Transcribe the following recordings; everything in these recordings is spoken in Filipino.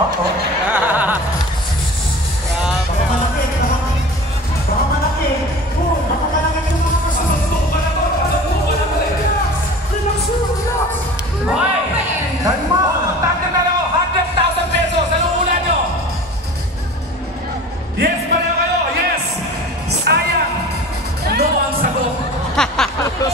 Oo. Baka malaki. Baka malaki. Baka malaki yung mga kasunod. Relax. Hoy! Kalma. Tagdag na lang 100,000 pesos. Anong hula nyo? Yes, pareho kayo. Yes! Sayang! No ang sagot.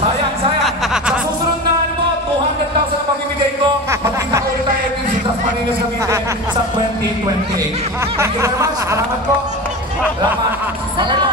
Sayang. Sa susunod na ano mo, 200,000 ang pamimigay ko. Magkita ko ulit tayo sa Dasmariñas Cavite sa 2028. Thank you very much. Salamat po. Salamat.